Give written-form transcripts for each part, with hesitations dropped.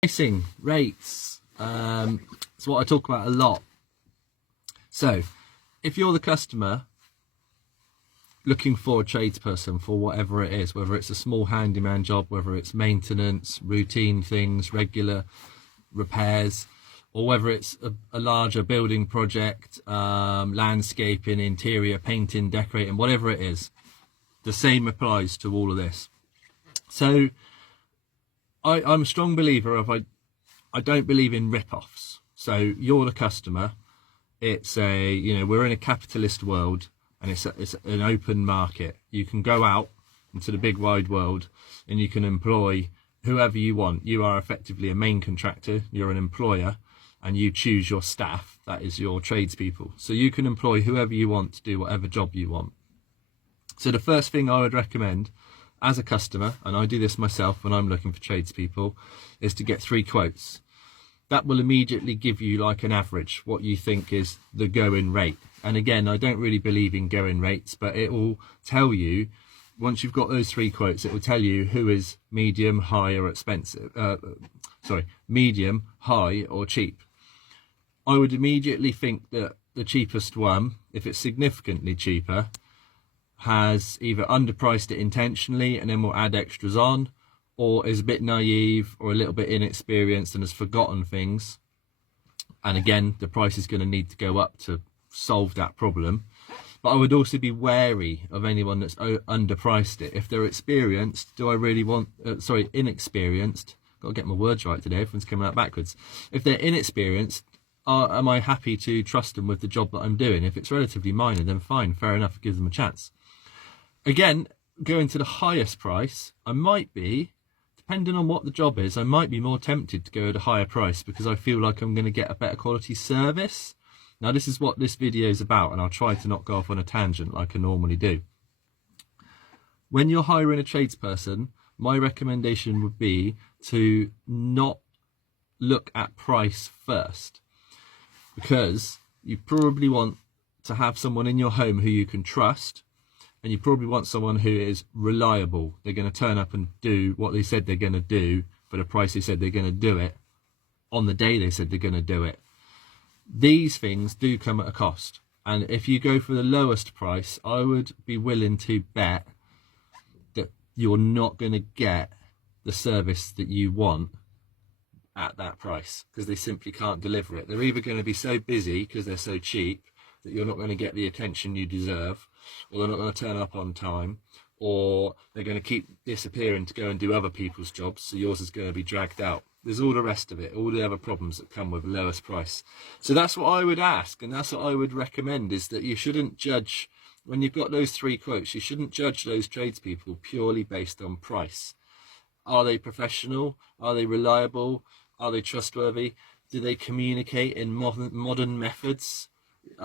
Pricing rates, it's what I talk about a lot. So if you're the customer looking for a tradesperson for whatever it is, whether it's a small handyman job, whether it's maintenance, routine things, regular repairs, or whether it's a larger building project, landscaping, interior, painting, decorating, whatever it is, the same applies to all of this. So I'm a strong believer of I don't believe in rip-offs. So you're the customer. It's we're in a capitalist world, and it's an open market. You can go out into the big wide world and you can employ whoever you want. You are effectively a main contractor, you're an employer, and you choose your staff. That is your tradespeople. So you can employ whoever you want to do whatever job you want. So the first thing I would recommend as a customer, and I do this myself when I'm looking for tradespeople, is to get 3 quotes. That will immediately give you like an average, what you think is the going rate. And again, I don't really believe in going rates, but it will tell you, once you've got those 3 quotes, it will tell you who is medium, high or expensive. Medium, high or cheap. I would immediately think that the cheapest one, if it's significantly cheaper, has either underpriced it intentionally and then will add extras on, or is a bit naive or a little bit inexperienced and has forgotten things. And again, the price is going to need to go up to solve that problem. But I would also be wary of anyone that's underpriced it. If they're experienced, do I really want, inexperienced, got to get my words right today, everyone's coming out backwards. If they're inexperienced, am I happy to trust them with the job that I'm doing? If it's relatively minor, then fine, fair enough, give them a chance. Again, going to the highest price, I might be, depending on what the job is, I might be more tempted to go at a higher price because I feel like I'm going to get a better quality service. Now, this is what this video is about, and I'll try to not go off on a tangent like I normally do. When you're hiring a tradesperson, my recommendation would be to not look at price first, because you probably want to have someone in your home who you can trust, and you probably want someone who is reliable. They're going to turn up and do what they said they're going to do for the price they said they're going to do it on the day they said they're going to do it. These things do come at a cost, and if you go for the lowest price, I would be willing to bet that you're not going to get the service that you want at that price, because they simply can't deliver it. They're either going to be so busy because they're so cheap that you're not going to get the attention you deserve, or they're not going to turn up on time, or they're going to keep disappearing to go and do other people's jobs, so yours is going to be dragged out. There's all the rest of it, all the other problems that come with lowest price. So that's what I would ask, and that's what I would recommend, is that you shouldn't judge, when you've got those 3 quotes, you shouldn't judge those tradespeople purely based on price. Are they professional? Are they reliable? Are they trustworthy? Do they communicate in modern methods?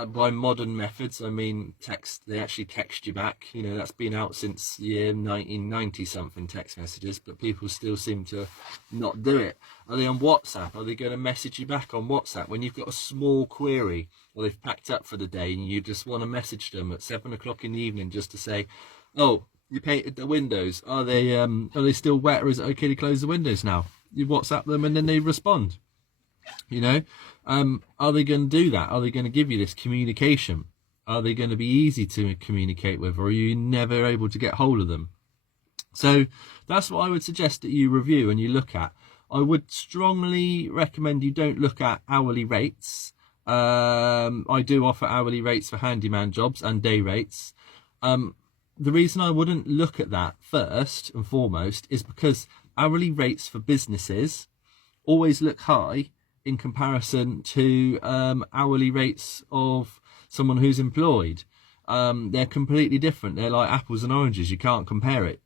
By modern methods, I mean text. They actually text you back. You know, that's been out since the year 1990 something, text messages, but people still seem to not do it. Are they on WhatsApp? Are they going to message you back on WhatsApp when you've got a small query, or they've packed up for the day and you just want to message them at 7 o'clock in the evening just to say, oh, you painted the windows. Are they still wet, or is it okay to close the windows now? You WhatsApp them and then they respond. You know, are they going to do that? Are they going to give you this communication? Are they going to be easy to communicate with, or are you never able to get hold of them? So that's what I would suggest that you review and you look at. I would strongly recommend you don't look at hourly rates. I do offer hourly rates for handyman jobs and day rates. The reason I wouldn't look at that first and foremost is because hourly rates for businesses always look high in comparison to hourly rates of someone who's employed. They're completely different. They're like apples and oranges. You can't compare it.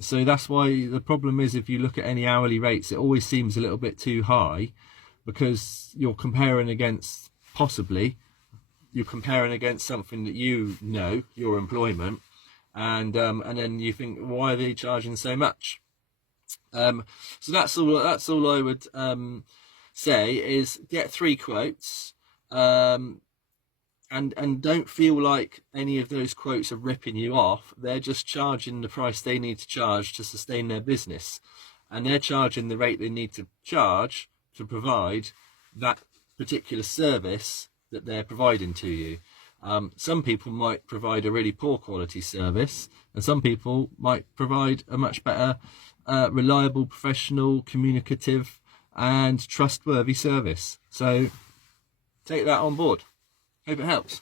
So that's why the problem is, if you look at any hourly rates, it always seems a little bit too high, because you're comparing against, possibly, you're comparing against something that you know, your employment, and then you think, why are they charging so much? So that's all I would say, is get 3 quotes, and don't feel like any of those quotes are ripping you off. They're just charging the price they need to charge to sustain their business. and they're charging the rate they need to charge to provide that particular service that they're providing to you. Some people might provide a really poor quality service, and some people might provide a much better, reliable, professional, communicative and trustworthy service. So take that on board. Hope it helps.